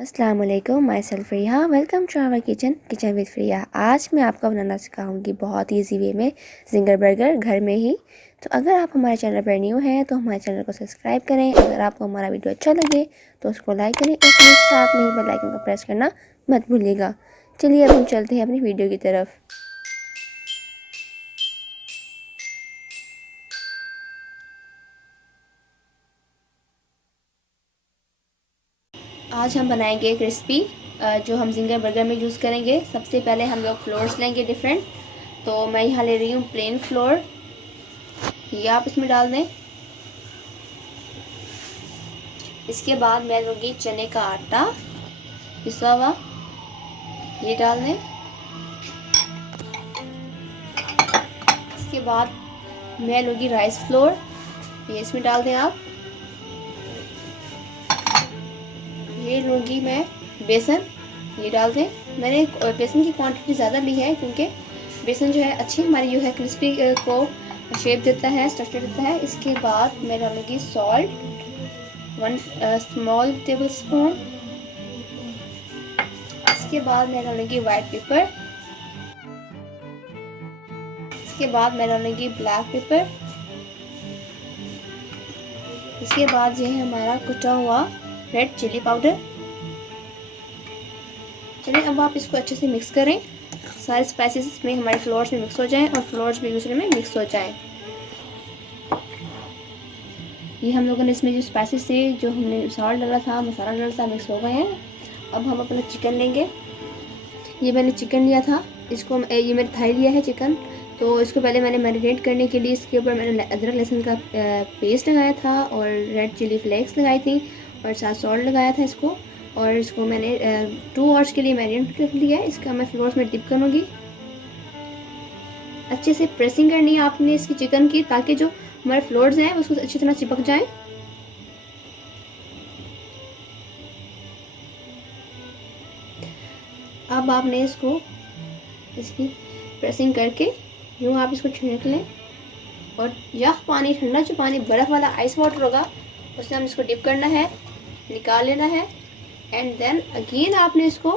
अस्सलाम वालेकुम, myself Riya. Welcome to our kitchen with Riya. आज मैं आपको बनाना सिखाऊंगी बहुत ईजी वे में जिंगर बर्गर घर में ही। तो अगर आप हमारे चैनल पर न्यू हैं तो हमारे चैनल को सब्सक्राइब करें। अगर आपको हमारा वीडियो अच्छा लगे तो उसको लाइक करें और प्लीज़ साथ में ही बेल आइकन को प्रेस करना मत भूलिएगा। चलिए अब हम चलते हैं अपनी वीडियो की तरफ। आज हम बनाएंगे क्रिस्पी जो हम जिंगर बर्गर में यूज़ करेंगे। सबसे पहले हम लोग फ्लोर्स लेंगे डिफरेंट। तो मैं यहाँ ले रही हूँ प्लेन फ्लोर, ये आप इसमें डाल दें। इसके बाद मैं लूँगी चने का आटा पिसा हुआ, ये डाल दें। इसके बाद मैं लूँगी राइस फ्लोर, ये इसमें डाल दें आप। ये लूँगी मैं बेसन, ये डाल दें। मैंने बेसन की क्वांटिटी ज़्यादा ली है क्योंकि बेसन जो है अच्छी हमारी जो है क्रिस्पी को शेप देता है, स्ट्रक्चर देता है। इसके बाद मैं डालूँगी सॉल्ट 1 स्मॉल टेबल स्पून। इसके बाद मैं डालूँगी वाइट पेपर। इसके बाद मैं डालूँगी ब्लैक पेपर। इसके बाद ये है हमारा कुटा हुआ रेड चिली पाउडर। चलिए अब आप इसको अच्छे से मिक्स करें, सारे स्पाइसेस इसमें हमारे फ्लोर्स में मिक्स हो जाएं और फ्लोर्स भी एक दूसरे में मिक्स हो जाएं। ये हम लोगों ने इसमें जो स्पाइसेस थे, जो हमने सॉल्ट डाला था, मसाला डाला था, मिक्स हो गए हैं। अब हम अपना चिकन लेंगे। ये मैंने चिकन लिया था, इसको ये मैंने थाई लिया है चिकन। तो इसको पहले मैंने मैरिनेट करने के लिए इसके ऊपर मैंने अदरक लहसुन का पेस्ट लगाया था और रेड चिली फ्लेक्स लगाई थी और साथ सॉल्ट लगाया था इसको। और इसको मैंने 2 आवर्स के लिए मैरिनेट कर लिया है। इसका मैं फ्लोर्स में डिप करूँगी। अच्छे से प्रेसिंग करनी है आपने इसकी चिकन की, ताकि जो हमारे फ्लोर्स हैं उसको अच्छी तरह चिपक जाएं। अब आपने इसकी प्रेसिंग करके यूँ आप इसको छींट लें और यह पानी ठंडा, जो पानी बर्फ़ वाला आइस वाटर होगा, उससे हम इसको डिप करना है, निकाल लेना है। एंड देन अगेन आपने इसको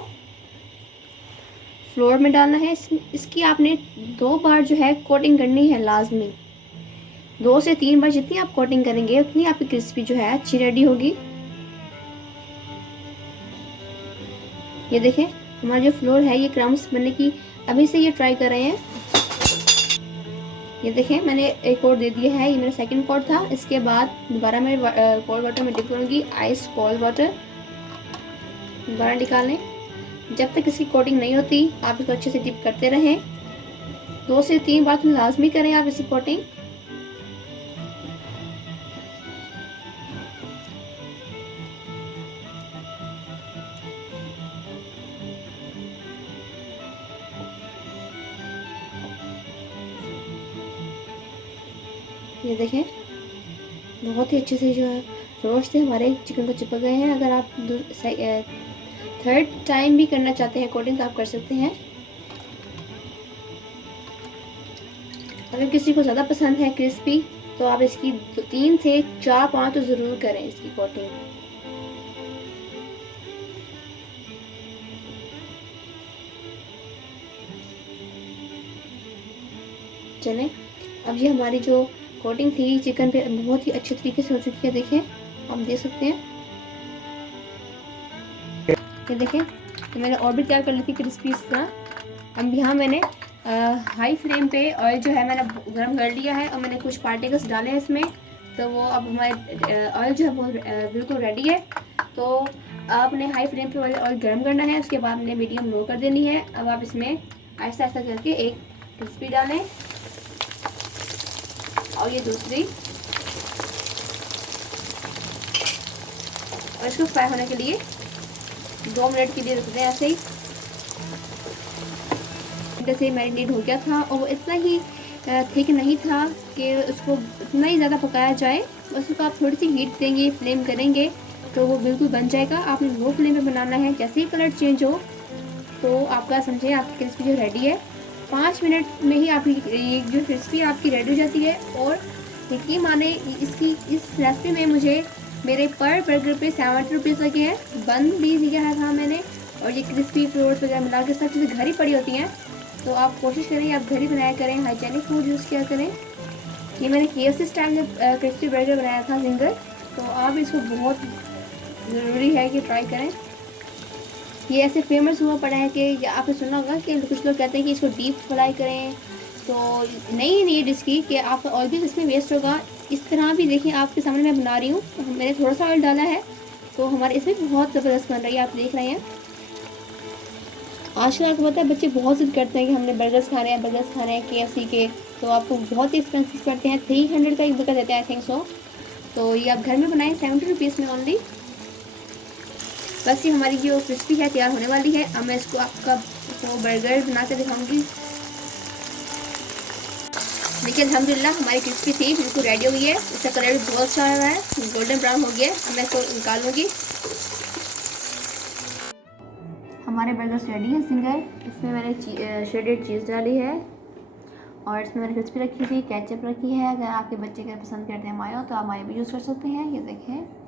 फ्लोर में डालना है। इसकी आपने 2 बार जो है कोटिंग करनी है लाजमी। 2 से 3 बार जितनी आप कोटिंग करेंगे उतनी आपकी क्रिस्पी जो है अच्छी रेडी होगी। ये देखें हमारा जो फ्लोर है ये क्रम्स बनने की अभी से ये ट्राई कर रहे हैं। ये देखें मैंने एक और दे दिया है, ये मेरा सेकंड कोट था। इसके बाद दोबारा मैं कोल्ड वाटर में डिप करूँगी, आइस कोल्ड वाटर। दोबारा निकालें। जब तक इसकी कोटिंग नहीं होती आप इसको अच्छे से डिप करते रहें। 2 से 3 बार तो लाजमी करें आप इसकी कोटिंग। ये देखें बहुत ही अच्छे से जो है फ्लोर्स से हमारे चिकन को चिपक गए हैं। अगर आप 3rd टाइम भी करना चाहते हैं कोटिंग तो आप कर सकते हैं। अगर किसी को ज़्यादा पसंद है क्रिस्पी तो आप इसकी 3 से 4-5 तो ज़रूर करें इसकी कोटिंग। चलें अब ये हमारी जो कोटिंग थी चिकन पे बहुत ही अच्छे तरीके से हो चुकी है। देखें आप देख सकते हैं, ये देखें तो मैंने और भी तैयार कर ली थी क्रिस्पी इस तरह। अब यहाँ मैंने हाई फ्लेम पे ऑयल जो है मैंने गर्म कर लिया है और मैंने कुछ पार्टिकल्स डाले हैं इसमें। तो वो अब हमारे ऑयल जो है वो बिल्कुल रेडी है। तो आपने हाई फ्लेम पे ऑयल गर्म करना है, उसके बाद हमने मीडियम लो कर देनी है। अब आप इसमें ऐसा ऐसा करके एक क्रिस्पी डालें और ये दूसरी, और इसको फ्राई होने के लिए 2 मिनट के लिए रख दें ऐसे ही। जैसे मैरिनेट हो गया था और वो इतना ही थिक नहीं था कि उसको इतना ही ज़्यादा पकाया जाए। बस उसको आप थोड़ी सी हीट देंगे, फ्लेम करेंगे तो वो बिल्कुल बन जाएगा। आपने लो फ्लेम पे बनाना है। जैसे ही कलर चेंज हो तो आपका समझें आपकी क्रिस्पी जो रेडी है। 5 मिनट में ही आपकी जो क्रिस्पी आपकी रेडी हो जाती है। और यकीन माने इस रेसिपी में मुझे मेरे पर बर्गर पे 70 रुपीज़ लगे हैं। बन भी दिया था मैंने, और ये क्रिस्पी फ्रूट्स वगैरह मिला के सब चीज़ें घर ही पड़ी होती हैं। तो आप कोशिश करें आप घर ही बनाया करें, हाइजेनिक फूड यूज़ किया करें। ये मैंने KFC स्टाइल में क्रिस्पी बर्गर बनाया था सिंगल, तो आप इसको बहुत ज़रूरी है कि ट्राई करें। ये ऐसे फेमस हुआ पड़ा है कि आपने सुना होगा कि कुछ लोग कहते हैं कि इसको डीप फ्राई करें, तो नहीं नीड इसकी कि आप ऑयल भी इसमें वेस्ट होगा। इस तरह भी देखिए आपके सामने मैं बना रही हूँ, तो मैंने थोड़ा सा ऑयल डाला है, तो हमारे इसमें बहुत ज़बरदस्त बन रही है, आप देख रहे हैं। आजकल आपको पता है बच्चे बहुत ज़िद करते हैं कि हमने बर्गर्स खाने हैं, बर्गर्स खाने हैं KFC के, तो आपको बहुत ही एक्सपेंसिव पड़ते हैं। 300 का एक बर्गर देते हैं आई थिंक सो। तो ये आप घर में बनाएं 70 रुपीज़ में ओनली। बस ये हमारी जो क्रिस्पी है तैयार होने वाली है। अब मैं इसको आपका वो बर्गर बना के दिखाऊंगी। देखिए अल्हम्दुलिल्लाह हमारी क्रिस्पी थी बिल्कुल रेडी हो गई है। इसका कलर भी बहुत अच्छा आ रहा है, गोल्डन ब्राउन हो गया है। अब मैं इसको निकालूंगी। हमारे बर्गर्स रेडी है सिंगल। इसमें मैंने श्रेडेड चीज़ डाली है, और इसमें मैंने क्रिस्पी रखी थी, केचप रखी है। अगर आपके बच्चे अगर पसंद करते हैं मायो, तो आप मायो भी यूज़ कर सकते हैं। ये देखें